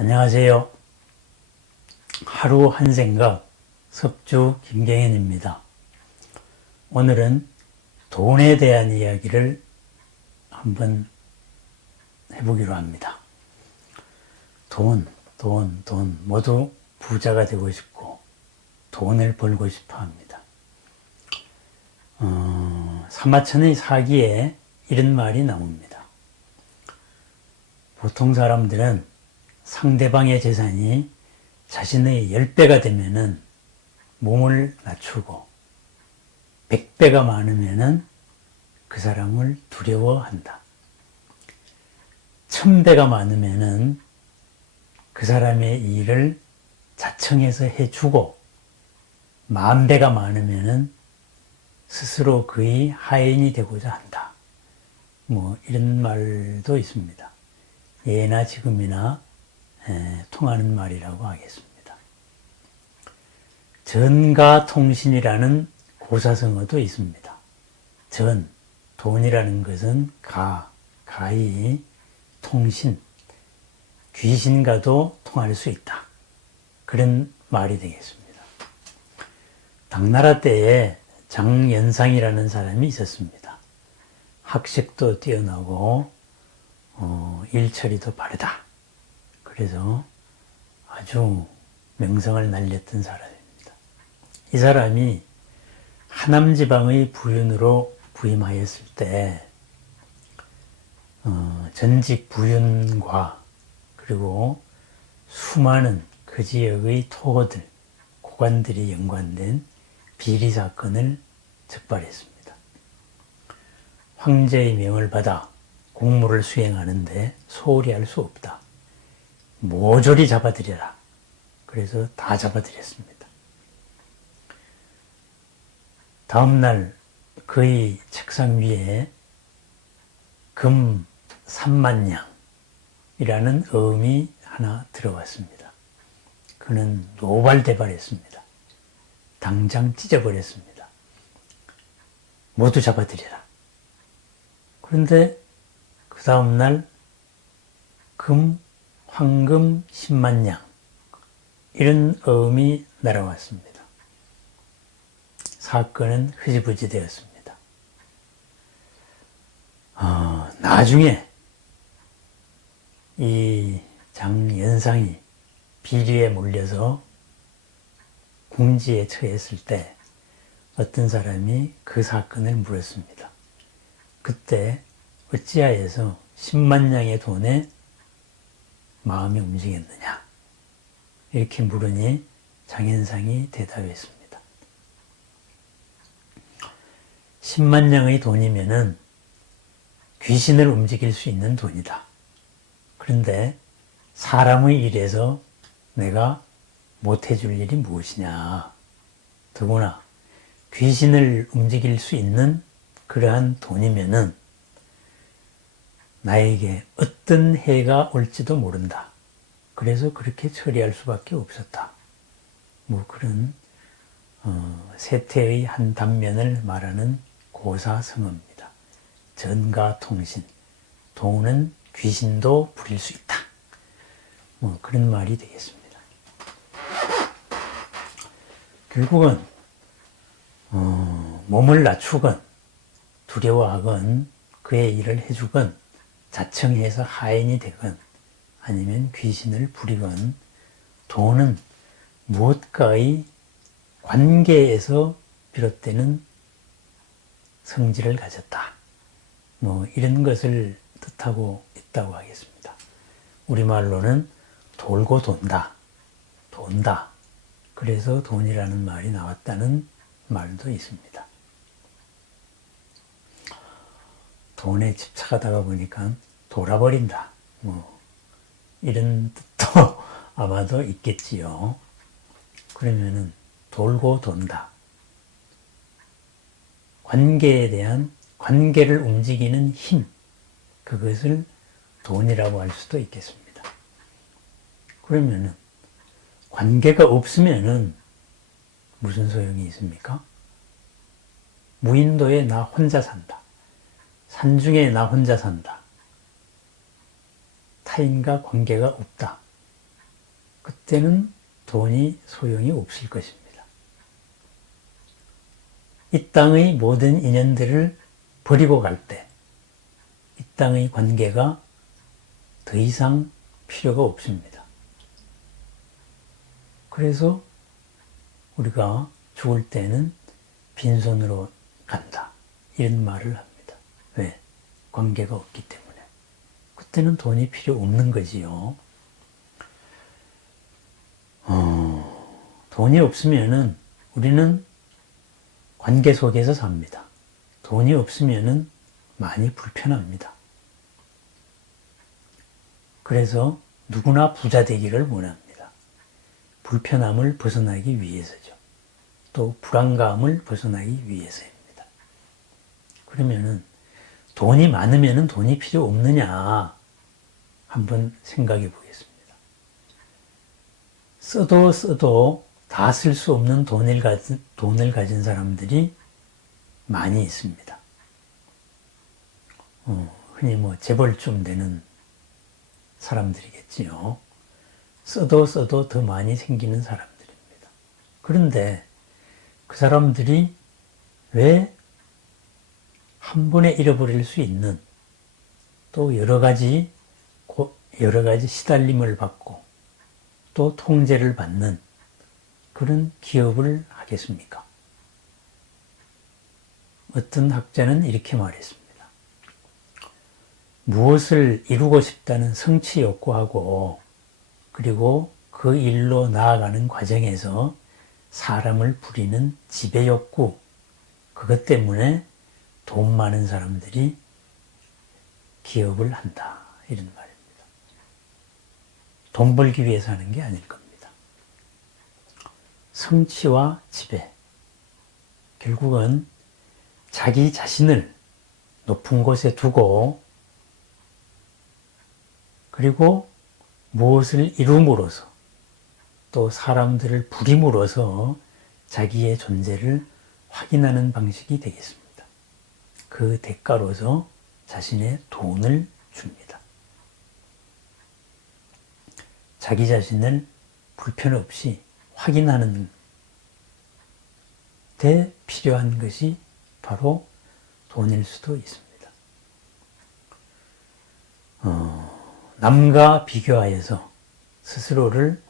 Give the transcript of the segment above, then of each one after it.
안녕하세요. 하루 한 생각 섭주 김경현입니다. 오늘은 돈에 대한 이야기를 한번 해보기로 합니다. 돈 모두 부자가 되고 싶고 돈을 벌고 싶어 합니다. 사마천의 사기에 이런 말이 나옵니다. 보통 사람들은 상대방의 재산이 자신의 10배가 되면은 몸을 낮추고 100배가 많으면은 그 사람을 두려워한다. 1000배가 많으면은 그 사람의 일을 자청해서 해주고 10,000배가 많으면은 스스로 그의 하인이 되고자 한다. 이런 말도 있습니다. 예나 지금이나 통하는 말이라고 하겠습니다. 전가통신이라는 고사성어도 있습니다. 돈이라는 것은 가히 통신, 귀신과도 통할 수 있다. 그런 말이 되겠습니다. 당나라 때에 장연상이라는 사람이 있었습니다. 학식도 뛰어나고 일처리도 바르다. 그래서 아주 명성을 날렸던 사람입니다. 이 사람이 하남 지방의 부윤으로 부임하였을 때 전직 부윤과 그리고 수많은 그 지역의 토호들, 고관들이 연관된 비리 사건을 적발했습니다. 황제의 명을 받아 공무를 수행하는데 소홀히 할 수 없다. 모조리 잡아들여라. 그래서 다 잡아들였습니다. 다음날 그의 책상 위에 금 30,000냥이라는 어음이 하나 들어왔습니다. 그는 노발대발했습니다. 당장 찢어버렸습니다. 모두 잡아들여라. 그런데 그 다음날 황금 100,000냥 이런 어음이 날아왔습니다. 사건은 흐지부지 되었습니다. 나중에 이 장연상이 비리에 몰려서 궁지에 처했을 때 어떤 사람이 그 사건을 물었습니다. 그때 어찌하여서 100,000냥의 돈에 마음이 움직였느냐? 이렇게 물으니 장연상이 대답했습니다. 100,000냥의 돈이면은 귀신을 움직일 수 있는 돈이다. 그런데 사람의 일에서 내가 못해줄 일이 무엇이냐? 더구나 귀신을 움직일 수 있는 그러한 돈이면은 나에게 어떤 해가 올지도 모른다. 그래서 그렇게 처리할 수밖에 없었다. 그런 세태의 한 단면을 말하는 고사성어입니다. 전가통신, 돈은 귀신도 부릴 수 있다. 그런 말이 되겠습니다. 결국은 몸을 낮추건 두려워하건 그의 일을 해주건 자청해서 하인이 되건 아니면 귀신을 부리건 돈은 무엇과의 관계에서 비롯되는 성질을 가졌다. 이런 것을 뜻하고 있다고 하겠습니다. 우리말로는 돌고 돈다. 그래서 돈이라는 말이 나왔다는 말도 있습니다. 돈에 집착하다가 보니까 돌아버린다. 이런 뜻도 아마도 있겠지요. 그러면은 돌고 돈다. 관계에 대한 관계를 움직이는 힘, 그것을 돈이라고 할 수도 있겠습니다. 그러면은 관계가 없으면은 무슨 소용이 있습니까? 무인도에 나 혼자 산다. 산중에 나 혼자 산다. 타인과 관계가 없다. 그때는 돈이 소용이 없을 것입니다. 이 땅의 모든 인연들을 버리고 갈 때, 이 땅의 관계가 더 이상 필요가 없습니다. 그래서 우리가 죽을 때는 빈손으로 간다. 이런 말을 합니다. 왜? 관계가 없기 때문에. 그때는 돈이 필요 없는 거지요. 돈이 없으면은 우리는 관계 속에서 삽니다. 돈이 없으면은 많이 불편합니다. 그래서 누구나 부자 되기를 원합니다. 불편함을 벗어나기 위해서죠. 또 불안감을 벗어나기 위해서입니다. 그러면은 돈이 많으면은 돈이 필요 없느냐 한번 생각해 보겠습니다. 써도 다 쓸 수 없는 돈을 가진 사람들이 많이 있습니다. 흔히 재벌쯤 되는 사람들이겠지요. 써도 더 많이 생기는 사람들입니다. 그런데 그 사람들이 왜 한 번에 잃어버릴 수 있는 또 여러 가지 시달림을 받고 또 통제를 받는 그런 기업을 하겠습니까? 어떤 학자는 이렇게 말했습니다. 무엇을 이루고 싶다는 성취 욕구하고 그리고 그 일로 나아가는 과정에서 사람을 부리는 지배 욕구, 그것 때문에 돈 많은 사람들이 기업을 한다. 이런 말입니다. 돈 벌기 위해서 하는 게 아닐 겁니다. 성취와 지배. 결국은 자기 자신을 높은 곳에 두고 그리고 무엇을 이룸으로써 또 사람들을 부림으로써 자기의 존재를 확인하는 방식이 되겠습니다. 그 대가로서 자신의 돈을 줍니다. 자기 자신을 불편 없이 확인하는 데 필요한 것이 바로 돈일 수도 있습니다. 남과 비교하여서 스스로를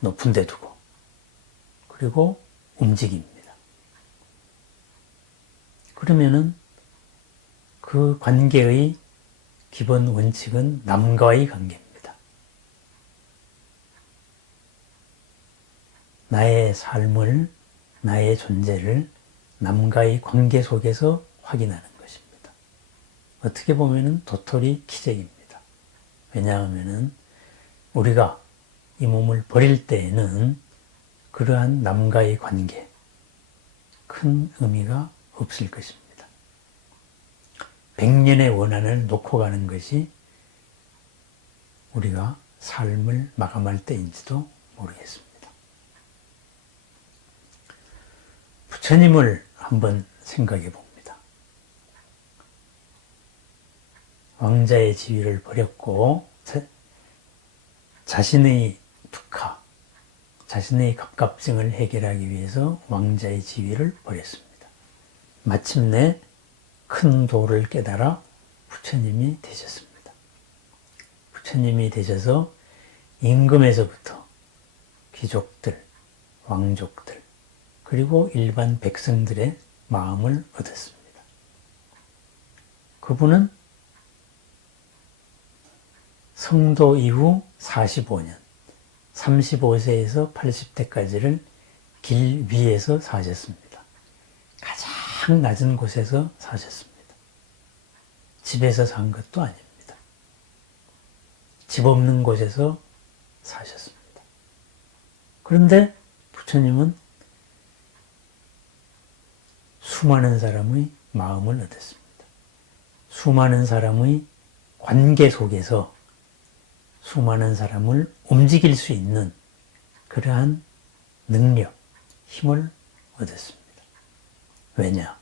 높은 데 두고 그리고 움직입니다. 그러면은 그 관계의 기본 원칙은 남과의 관계입니다. 나의 삶을, 나의 존재를 남과의 관계 속에서 확인하는 것입니다. 어떻게 보면 도토리 키재기입니다. 왜냐하면 우리가 이 몸을 버릴 때에는 그러한 남과의 관계, 큰 의미가 없을 것입니다. 100년의 원한을 놓고 가는 것이 우리가 삶을 마감할 때인지도 모르겠습니다. 부처님을 한번 생각해 봅니다. 왕자의 지위를 버렸고 자신의 tukha, 자신의 갑갑증을 해결하기 위해서 왕자의 지위를 버렸습니다. 마침내 큰 도를 깨달아 부처님이 되셨습니다. 부처님이 되셔서 임금에서부터 귀족들, 왕족들, 그리고 일반 백성들의 마음을 얻었습니다. 그분은 성도 이후 45년, 35세에서 80대까지를 길 위에서 사셨습니다. 가장 낮은 곳에서 사셨습니다. 집에서 산 것도 아닙니다. 집 없는 곳에서 사셨습니다. 그런데 부처님은 수많은 사람의 마음을 얻었습니다. 수많은 사람의 관계 속에서 수많은 사람을 움직일 수 있는 그러한 능력, 힘을 얻었습니다. 왜냐?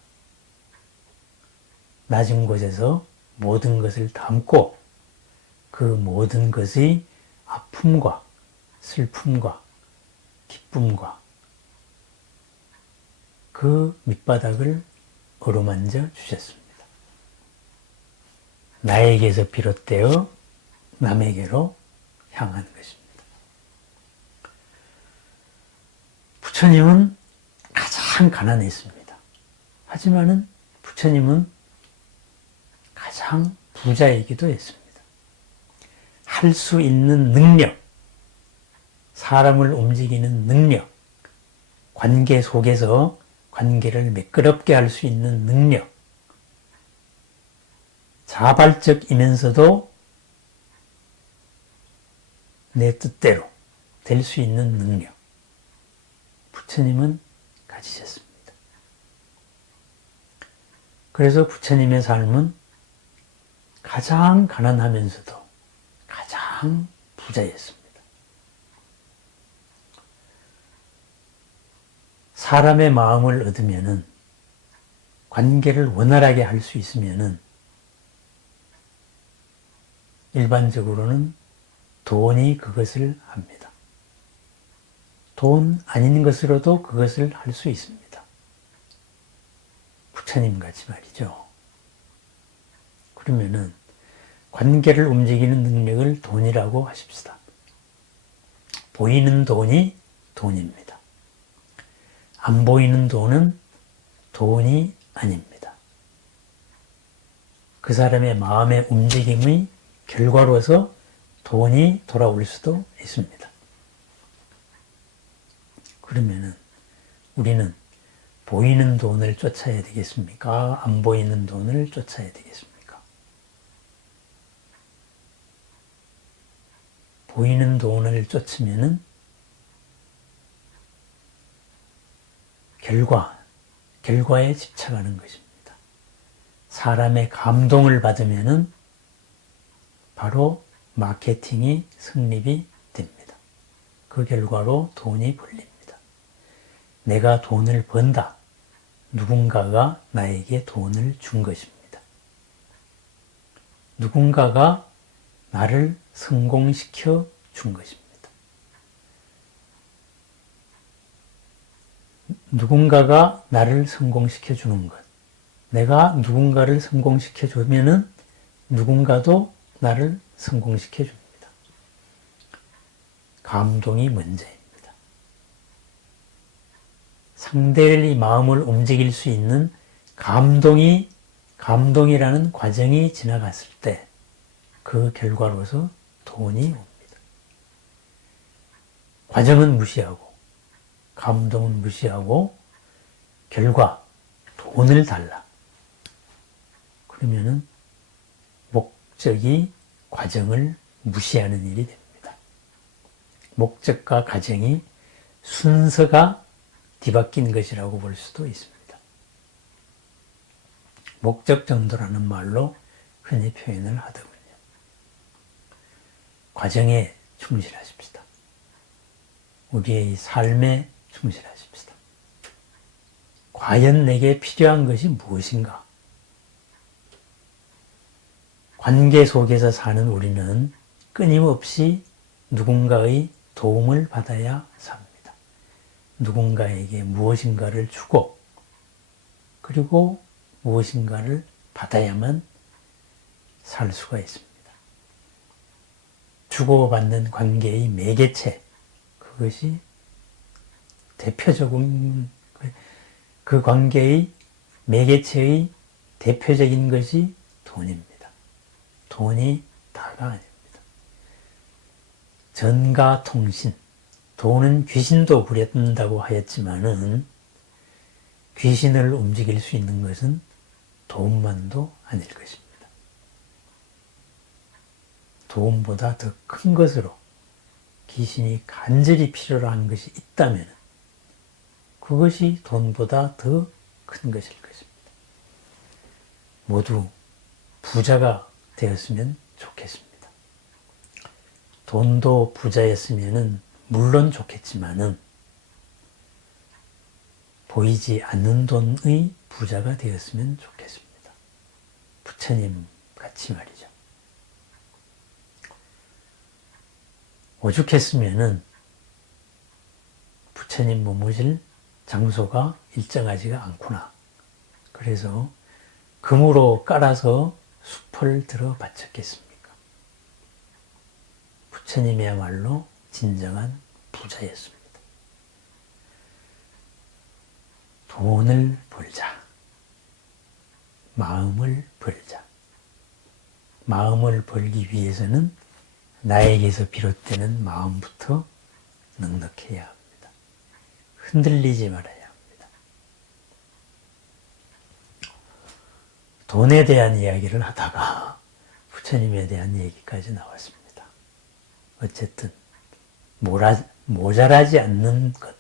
낮은 곳에서 모든 것을 담고 그 모든 것의 아픔과 슬픔과 기쁨과 그 밑바닥을 어루만져 주셨습니다. 나에게서 비롯되어 남에게로 향하는 것입니다. 부처님은 가장 가난했습니다. 하지만은 부처님은 가장 부자이기도 했습니다. 할 수 있는 능력, 사람을 움직이는 능력, 관계 속에서 관계를 매끄럽게 할 수 있는 능력, 자발적이면서도 내 뜻대로 될 수 있는 능력, 부처님은 가지셨습니다. 그래서 부처님의 삶은 가장 가난하면서도 가장 부자였습니다. 사람의 마음을 얻으면은, 관계를 원활하게 할 수 있으면은 일반적으로는 돈이 그것을 합니다. 돈 아닌 것으로도 그것을 할 수 있습니다. 부처님같이 말이죠. 그러면은 관계를 움직이는 능력을 돈이라고 하십시다. 보이는 돈이 돈입니다. 안 보이는 돈은 돈이 아닙니다. 그 사람의 마음의 움직임의 결과로서 돈이 돌아올 수도 있습니다. 그러면은 우리는 보이는 돈을 쫓아야 되겠습니까? 안 보이는 돈을 쫓아야 되겠습니까? 보이는 돈을 쫓으면은 결과에 집착하는 것입니다. 사람의 감동을 받으면은 바로 마케팅이 성립이 됩니다. 그 결과로 돈이 벌립니다. 내가 돈을 번다. 누군가가 나에게 돈을 준 것입니다. 누군가가 나를 성공시켜 준 것입니다. 누군가가 나를 성공시켜 주는 것. 내가 누군가를 성공시켜 주면은 누군가도 나를 성공시켜 줍니다. 감동이 먼저입니다. 상대의 마음을 움직일 수 있는 감동이라는 과정이 지나갔을 때 그 결과로서 돈이 옵니다. 과정은 무시하고 감동은 무시하고 결과 돈을 달라. 그러면은 목적이 과정을 무시하는 일이 됩니다. 목적과 과정이 순서가 뒤바뀐 것이라고 볼 수도 있습니다. 목적 정도라는 말로 흔히 표현을 하더군요. 과정에 충실하십시다. 우리의 삶에 충실하십시다. 과연 내게 필요한 것이 무엇인가? 관계 속에서 사는 우리는 끊임없이 누군가의 도움을 받아야 삽니다. 누군가에게 무엇인가를 주고 그리고 무엇인가를 받아야만 살 수가 있습니다. 주고받는 관계의 매개체, 그것이 대표적인 그 관계의 매개체의 대표적인 것이 돈입니다. 돈이 다가 아닙니다. 전가통신, 돈은 귀신도 부렸다고 하였지만은 귀신을 움직일 수 있는 것은 돈만도 아닐 것입니다. 돈보다 더 큰 것으로 귀신이 간절히 필요로 하는 것이 있다면 그것이 돈보다 더 큰 것일 것입니다. 모두 부자가 되었으면 좋겠습니다. 돈도 부자였으면 물론 좋겠지만은 보이지 않는 돈의 부자가 되었으면 좋겠습니다. 부처님 같이 말이죠. 오죽했으면은 부처님 머무실 장소가 일정하지가 않구나. 그래서 금으로 깔아서 숲을 들어 바쳤겠습니까? 부처님이야말로 진정한 부자였습니다. 돈을 벌자. 마음을 벌자. 마음을 벌기 위해서는 나에게서 비롯되는 마음부터 넉넉해야 합니다. 흔들리지 말아야 합니다. 돈에 대한 이야기를 하다가 부처님에 대한 얘기까지 나왔습니다. 어쨌든 모자라지 않는 것,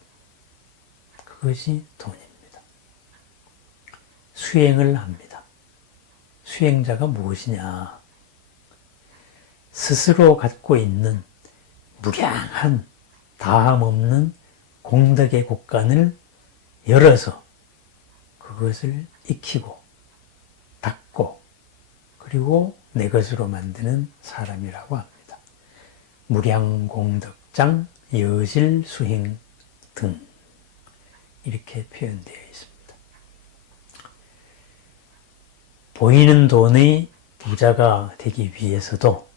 그것이 돈입니다. 수행을 합니다. 수행자가 무엇이냐? 스스로 갖고 있는 무량한 다함 없는 공덕의 곳간을 열어서 그것을 익히고 닦고 그리고 내 것으로 만드는 사람이라고 합니다. 무량공덕장 여실수행 등 이렇게 표현되어 있습니다. 보이는 돈의 부자가 되기 위해서도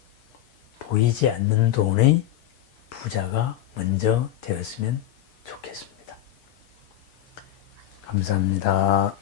보이지 않는 돈의 부자가 먼저 되었으면 좋겠습니다. 감사합니다.